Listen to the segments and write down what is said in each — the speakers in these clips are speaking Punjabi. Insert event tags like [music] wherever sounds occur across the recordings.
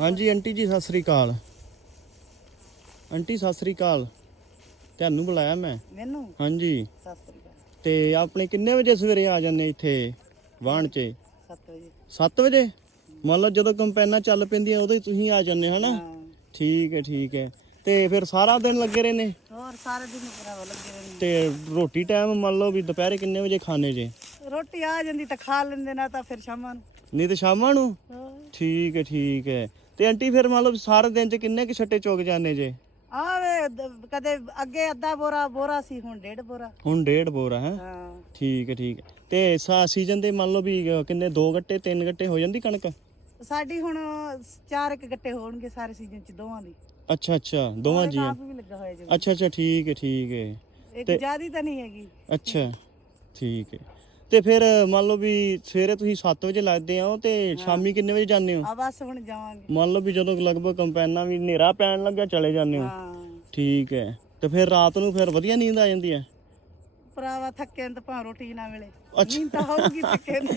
ਹਾਂਜੀ ਆਂਟੀ ਜੀ ਸਤਿ ਸ੍ਰੀ ਅਕਾਲ। ਆਂਟੀ ਸਤਿ ਸ੍ਰੀ ਅਕਾਲ। ਤੁਹਾਨੂੰ ਬੁਲਾਇਆ ਮੈਂ? ਮੈਨੂੰ? ਹਾਂਜੀ। ਸਤਿ ਸ੍ਰੀ ਅਕਾਲ। ਤੇ ਆਪਣੇ ਕਿੰਨੇ ਵਜੇ ਸਵੇਰੇ ਆ ਜਾਂਦੇ ਇੱਥੇ ਵਾਹਣ 'ਚ? 7 ਵਜੇ। 7 ਵਜੇ? ਮੰਨ ਲਓ ਜਦੋਂ ਕੰਪੈਨਾਂ ਚੱਲ ਪੈਂਦੀਆਂ ਉਦੋਂ ਹੀ ਤੁਸੀਂ ਆ ਜਾਂਦੇ ਹਨਾ? ਹਾਂ। ਠੀਕ ਹੈ ਠੀਕ ਹੈ। ਤੇ ਫਿਰ ਸਾਰਾ ਦਿਨ ਲੱਗੇ ਰਹੇ ਨੇ ਹੋਰ ਸਾਰੇ ਦਿਨ ਭਰਾਵਾ ਲੱਗੇ ਰਹਿੰਦੇ। ਤੇ ਰੋਟੀ ਟਾਈਮ ਮੰਨ ਲਓ ਵੀ ਦੁਪਹਿਰੇ ਕਿੰਨੇ ਵਜੇ ਖਾਣੇ ਜੇ? ਰੋਟੀ ਆ ਜਾਂਦੀ ਤਾਂ ਖਾ ਲੈਂਦੇ ਨਾ ਤਾਂ ਫਿਰ ਸ਼ਾਮਾਂ ਨੂੰ। ਨਹੀਂ ਤੇ ਸ਼ਾਮਾਂ ਨੂੰ। ਠੀਕ ਹੈ ਠੀਕ ਹੈ। ਤੇ ਆਂਟੀ ਫਿਰ ਮੰਨ ਲਓ ਸਾਰੇ ਦਿਨ 'ਚ ਕਿੰਨੇ ਕਿ ਛੱਟੇ ਚੁੱਕ ਜਾਂਦੇ ਜੇ? ਦ- ਕਦੇ ਅੱਗੇ ਅੱਧਾ ਬੋਰਾ ਬੋਰਾ ਸੀ ਹੁਣ ਡੇਢ ਬੋਰਾ। ਹੁਣ ਡੇਢ ਬੋਰਾ ਹੈ? ਹਾਂ। ਠੀਕ ਹੈ ਠੀਕ ਹੈ। ਤੇ ਸਾ ਸੀਜ਼ਨ ਦੇ ਮੰਨ ਲਓ ਵੀ ਕਿੰਨੇ ਦੋ ਗੱਟੇ ਤਿੰਨ ਗੱਟੇ ਹੋ ਜਾਂਦੀ ਕਣਕ? ਸਾਡੀ ਹੁਣ ਚਾਰ ਇੱਕ ਗੱਟੇ ਹੋਣਗੇ ਸਾਰੇ ਸੀਜ਼ਨ ਚ ਦੋਵਾਂ ਦੀ। ਅੱਛਾ ਅੱਛਾ ਦੋਵਾਂ ਜੀ ਆਪ ਵੀ ਲੱਗਾ ਹੋਇਆ ਜੀ ਅੱਛਾ ਅੱਛਾ ਠੀਕ ਹੈ ਠੀਕ ਹੈ। ਇੱਕ ਜਿਆਦੀ ਤਾਂ ਨਹੀਂ ਹੈਗੀ। ਅੱਛਾ ਠੀਕ ਹੈ। ਤੇ ਫਿਰ ਮੰਨ ਲਓ ਵੀ ਸਵੇਰੇ ਤੁਸੀਂ 7 ਵਜੇ ਲੱਗਦੇ ਹੋ ਤੇ ਸ਼ਾਮੀ ਕਿੰਨੇ ਵਜੇ ਜਾਂਦੇ ਹੋ? ਆ ਬਸ ਹੁਣ ਜਾਵਾਂਗੇ। ਮੰਨ ਲਓ ਵੀ ਜਦੋਂ ਲਗਭਗ ਕੰਪੈਨਾਂ ਵੀ ਹਨੇਰਾ ਪੈਣ ਲੱਗਾ ਚਲੇ ਜਾਂਦੇ ਹੋ। ਹਾਂ। ਠੀਕ ਹੈ। ਤੇ ਫਿਰ ਰਾਤ ਨੂੰ ਫਿਰ ਵਧੀਆ ਨੀਂਦ ਆ ਜਾਂਦੀ ਹੈ? ਭਰਾਵਾ ਥੱਕੇ ਨੂੰ ਤਾਂ ਭਾਂ ਰੋਟੀ ਨਾ ਮਿਲੇ। ਅੱਛਾ। ਨੀਂਦ ਤਾਂ ਹੋਊਗੀ ਥੱਕੇ ਨੂੰ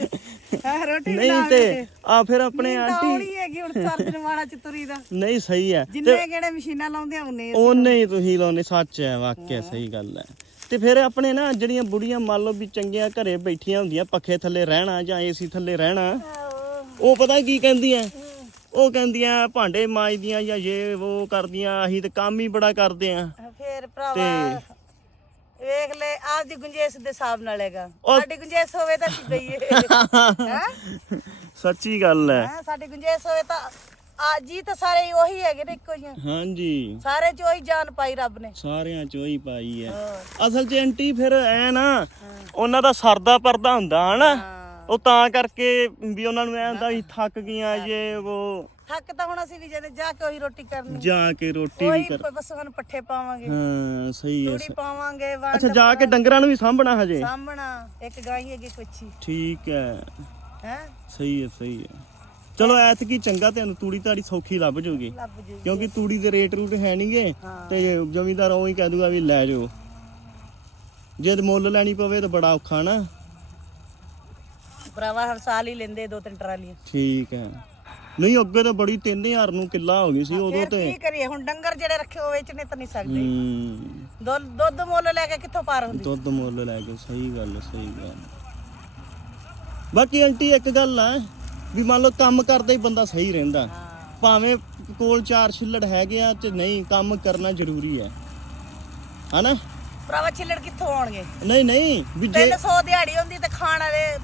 ਹੈਂ, ਰੋਟੀ ਵੀ ਨਹੀਂ ਨਾ ਤੇ ਮਿਲੇ। ਆ ਫਿਰ ਆਪਣੇ ਨੀਂਦ ਤਾਂ ਆਂਟੀ ਆਉਣੀ ਹੈਗੀ ਹੁਣ ਸਰ ਦਿਨ ਵਾਲਾ ਚ ਤੁਰੀ ਦਾ। ਨਹੀਂ ਸਹੀ ਹੈ। ਜਿੰਨੇ ਕਿਹੜੇ ਮਸ਼ੀਨਾਂ ਲਾਉਂਦੇ ਆ ਉਹਨੇ ਉਹਨੇ ਹੀ ਤੁਸੀਂ ਲਾਉਨੇ ਸੱਚ ਹੈ ਵਾਕਿਆ ਸਹੀ ਗੱਲ ਹੈ। ਤੇ ਫਿਰ ਆਪਣੇ ਨਾ ਜਿਹੜੀਆਂ ਬੁੜੀਆਂ ਮੰਨ ਲਓ ਵੀ ਚੰਗੀਆਂ ਘਰੇ ਬੈਠੀਆਂ ਹੁੰਦੀਆਂ ਪੱਖੇ ਥੱਲੇ ਰਹਿਣਾ ਜਾਂ ਏਸੀ ਥੱਲੇ ਰਹਿਣਾ ਉਹ ਪਤਾ ਕੀ ਕਹਿੰਦੀਆਂ? ਉਹ ਕਹਿੰਦੀਆਂ ਭਾਂਡੇ ਮਾਂਜਦੀਆਂ ਜਾਂ ਇਹ ਉਹ ਕਰਦੀਆਂ ਅਸੀਂ ਤੇ ਕੰਮ ਹੀ ਬੜਾ ਕਰਦੇ ਆ। ਫੇਰ ਭਰਾਵਾ ਵੇਖ ਲੈ ਆਪਦੀ ਗੁੰਜੇਸ਼ ਦੇ ਹਿਸਾਬ ਨਾਲ ਹੈਗਾ। ਸਾਡੀ ਗੁੰਜੇਸ਼ ਹੋਵੇ ਤਾਂ ਅਸੀਂ ਗਈਏ [laughs] ਹੈ? ਸੱਚੀ ਗੱਲ ਹੈ। ਸਾਡੀ ਗੁੰਜੇਸ਼ ਹੋਵੇ ਤਾਂ ਆ ਜੀ ਤਾਂ ਸਾਰੇ ਹੀ ਉਹੀ ਹੈਗੇ ਨੇ ਇੱਕੋ ਜਿਹਾ ਹਾਂਜੀ। ਸਾਰੇ ਚ ਉਹੀ ਜਾਨ ਪਾਈ ਰੱਬ ਨੇ। ਸਾਰਿਆਂ ਚੋਂ ਹੀ ਪਾਈ ਹੈ। ਅਸਲ 'ਚ ਆਂਟੀ ਫਿਰ ਐ ਨਾ ਉਹਨਾਂ ਦਾ ਸਰਦਾ ਪਰਦਾ ਹੁੰਦਾ ਹਨਾ? ਉਹ ਤਾਂ ਕਰਕੇ ਵੀ ਉਹਨਾਂ ਨੂੰ ਐ ਹੁੰਦਾ ਵੀ ਥੱਕ ਗਈਆਂ ਜੇ ਉਹ। ਥੱਕ ਤਾਂ ਹੁਣ ਅਸੀਂ ਵੀ ਜਨੇ ਜਾ ਕੇ ਉਹੀ ਰੋਟੀ ਕਰਨੀ। ਜਾ ਕੇ ਰੋਟੀ ਵੀ ਉਹੀ ਕਰ। ਪਸ਼ੂਆਂ ਨੂੰ ਪੱਠੇ ਪਾਵਾਂਗੇ। ਹਾਂ ਸਹੀ ਹੈ ਤੂੜੀ ਪਾਵਾਂਗੇ ਅੱਛਾ ਜਾ ਕੇ ਡੰਗਰਾਂ ਨੂੰ ਵੀ ਸਾਂਭਣਾ ਹਜੇ? ਸਾਹਮਣਾ ਇੱਕ ਗਾਈ ਹੈਗੀ ਕੁੱਛੀ ਠੀਕ ਹੈ ਹੈ? ਸਹੀ ਹੈ ਸਹੀ ਹੈ ਚਲੋ ਐਤਕੀ ਚੰਗਾ ਤੁਹਾਨੂੰ ਤੂੜੀ ਤਾੜੀ ਸੌਖੀ ਲੱਭ ਜੂਗੀ। ਲੱਭ ਜੂ ਕਿਉਂਕਿ ਤੂੜੀ ਦੇ ਰੇਟ ਰੂਟ ਹੈ ਨਹੀਂਗੇ ਹਾਂ। ਤੇ ਜ਼ਮੀਂਦਾਰ ਉਹ ਹੀ ਕਹਿ ਦੂਗਾ ਵੀ ਲੈ ਜਾਓ। ਜੇ ਤੇ ਮੁੱਲ ਲੈਣੀ ਪਵੇ ਤਾਂ ਬੜਾ ਔਖਾ ਨਾ। ਭਰਾਵਾ ਹਰ ਸਾਲ ਹੀ ਲੈਂਦੇ ਦੋ ਤਿੰਨ ਟਰਾਲੀਆਂ। ਠੀਕ ਹੈ। ਨਹੀਂ ਅੱਗੇ ਤਾਂ ਬੜੀ 3000 ਨੂੰ ਕਿੱਲਾ ਹੋ ਗਈ ਸੀ ਉਦੋਂ ਫੇਰ ਤੇ। ਕੀ ਕਰੀਏ? ਹੁਣ ਡੰਗਰ ਜਿਹੜੇ ਰੱਖੇ ਉਹ ਵੇਚਣੇ ਤਾਂ ਨਹੀਂ ਸਕਦੇ। ਹੂੰ। ਦੁੱਧ ਦੁੱਧ ਮੁੱਲ ਲੈ ਕੇ ਕਿੱਥੋਂ ਪਾਰ ਹੁੰਦੀ? ਦੁੱਧ ਮੁੱਲ ਲੈ ਕੇ ਸਹੀ ਗੱਲ ਹੈ, ਸਹੀ ਗੱਲ ਬਾਕੀ ਆਂਟੀ ਇੱਕ ਗੱਲ ਆ ਵੀ ਮੰਨ ਲਓ ਕੰਮ ਕਰਦਾ ਹੀ ਬੰਦਾ ਸਹੀ ਰਹਿੰਦਾ। ਭਾਵੇਂ ਕੋਲ ਚਾਰ ਛਿੱਲੜ ਹੈਗੇ ਆ ਤੇ ਨਹੀਂ ਕੰਮ ਕਰਨਾ ਜ਼ਰੂਰੀ ਹੈ। ਹਨਾ? ਭਰਾਵਾ ਛਿੱਲੜ ਕਿੱਥੋਂ ਆਉਣਗੇ? ਨਹੀਂ ਨਹੀਂ ਵੀ ਜੇ 300 ਦਿਹਾੜੀ ਹੁੰਦੀ ਤੇ ਖਾਣ ਵਾਲੇ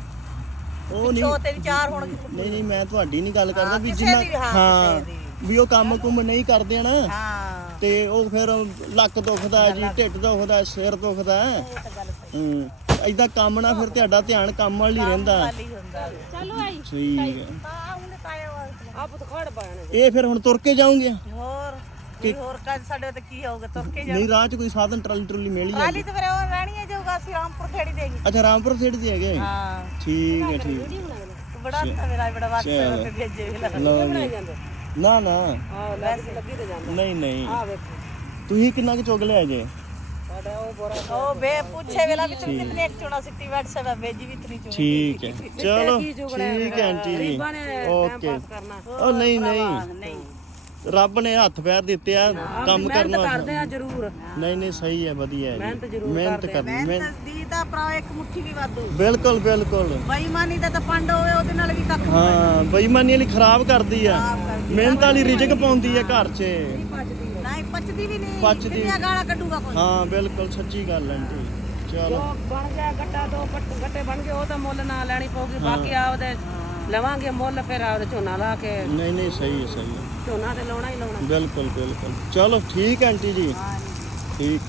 ਉਹ ਨਹੀਂ। 100 ਤੇ ਚਾਰ ਹੋਣਗੇ। ਨਹੀਂ ਨਹੀਂ ਮੈਂ ਤੁਹਾਡੀ ਨਹੀਂ ਗੱਲ ਕਰਦਾ ਵੀ ਜਿੰਨਾ ਹਾਂ, ਵੀ ਉਹ ਕੰਮ ਕੁੰਮ ਨਹੀਂ ਕਰਦੇ ਨਾ ਹਾਂ। ਤੇ ਉਹ ਫਿਰ ਲੱਕ ਦੁਖਦਾ ਜੀ ਢਿੱਡ ਦੁਖਦਾ ਸਿਰ ਦੁਖਦਾ। ਹੂੰ। ਐਦਾਂ ਕੰਮ ਨਾਲ ਫਿਰ ਤੁਹਾਡਾ ਧਿਆਨ ਕੰਮ ਵੱਲ ਹੀ ਰਹਿੰਦਾ। ਖਾਲੀ ਹੁੰਦਾ ਸਹੀ ਹੈ। ਆ ਉਹਨੇ ਕਾਇਆ ਵਾਲਾ ਆਪ ਤਾਂ ਖੜ ਪਾਣ ਇਹ ਫਿਰ ਹੁਣ ਤੁਰ ਕੇ ਜਾਓਗੇ? ਹੋਰ ਕੀ ਹੋਰ ਕੱਲ ਸਾਡੇ ਤੇ ਕੀ ਹੋਊਗਾ ਤੁਰ ਕੇ ਜਾ ਨਹੀਂ ਰਾਹ 'ਚ ਕੋਈ ਸਾਧਨ ਟਰਾਲੀ ਟਰੂਲੀ ਮਿਲ ਹੀ ਜਾਂਦੀ। ਟਰਾਲੀ ਤੇ ਫਿਰ ਉਹ ਰਹਿਣੀ ਜਾਊਗਾ ਅਸੀਂ ਰਾਮਪੁਰ ਖੇੜੀ ਦੇਗੀ ਅੱਛਾ ਰਾਮਪੁਰ ਸਿਟੀ ਦੇ ਹੈਗੇ? ਹਾਂ। ਠੀਕ ਹੈ ਠੀਕ। ਤੂੰ ਬੜਾ ਤਾਂ ਮੇਰਾ ਬੜਾ ਵਾਟ ਤੇ ਭੇਜੇ ਵੀ ਲੱਗ ਲਓ ਜੀ। ਨਾ। ਨਾ ਹਾਂ ਵੈਸੇ ਲੱਗੀ ਤੇ ਜਾਂਦਾ। ਨਹੀਂ ਨਹੀਂ। ਆ ਵੇਖੋ। ਤੁਸੀਂ ਕਿੰਨਾ ਕੁ ਚੁੱਕ ਲਿਆ ਜੇ? ਓਕੇ। ਉਹ ਨਹੀਂ ਨਹੀਂ। ਰੱਬ ਨੇ ਹੱਥ ਪੈਰ ਦਿੱਤੇ ਆ ਕੰਮ ਕਰਨ ਵਾਸਤੇ। ਕਰਦੇ ਆ ਜ਼ਰੂਰ। ਨਹੀਂ ਨਹੀਂ ਸਹੀ ਹੈ ਵਧੀਆ ਹੈ ਜੀ। ਮਿਹਨਤ ਕਰਨੀ ਮਿਹਨਤ ਮਿਹਨਤ ਦੀ ਤਾਂ ਭਰਾ ਇੱਕ ਮੁੱਠੀ ਵੀ ਵਾਧੂ। ਬਿਲਕੁਲ ਬਿਲਕੁਲ। ਬੇਈਮਾਨੀ ਦਾ ਤਾਂ ਪੰਡ ਹੋਵੇ ਉਹਦੇ ਨਾਲ ਵੀ ਕੱਖ ਹਾਂ ਬੇਈਮਾਨੀ ਵਾਲੀ ਖਰਾਬ ਕਰਦੀ ਆ। ਮਿਹਨਤ ਵਾਲੀ ਰਿਜਕ ਪਾਉਂਦੀ ਆ ਘਰ 'ਚ। ਪਚਦੀ ਵੀ ਨਹੀਂ ਪਚਦੀ। ਕਿੰਨੀਆਂ ਗਾਲਾਂ ਕੱਢੂਗਾ ਕੋਈ? ਹਾਂ ਬਿਲਕੁਲ ਸੱਚੀ ਗੱਲ ਹੈ ਆਂਟੀ ਚਲੋ। ਜੋ ਬਣ ਗਿਆ ਗੱਟਾ ਦੋ ਪੱਟ- ਗੱਟੇ ਬਣ ਗਏ ਉਹ ਤਾਂ ਮੁੱਲ ਨਾ ਲੈਣੀ ਪਊਗੀ ਬਾਕੀ ਆਪਦੇ ਲਵਾਂਗੇ ਮੁੱਲ ਫਿਰ ਆਪਦੇ ਝੋਨਾ ਲਾ ਕੇ। ਨਹੀਂ ਨਹੀਂ ਸਹੀ ਹੈ ਸਹੀ ਹੈ। ਝੋਨਾ ਤੇ ਲਾਉਣਾ ਹੀ ਲਾਉਣਾ। ਬਿਲਕੁਲ ਬਿਲਕੁਲ। ਚਲੋ ਠੀਕ ਹੈ ਆਂਟੀ ਜੀ। ਠੀਕ।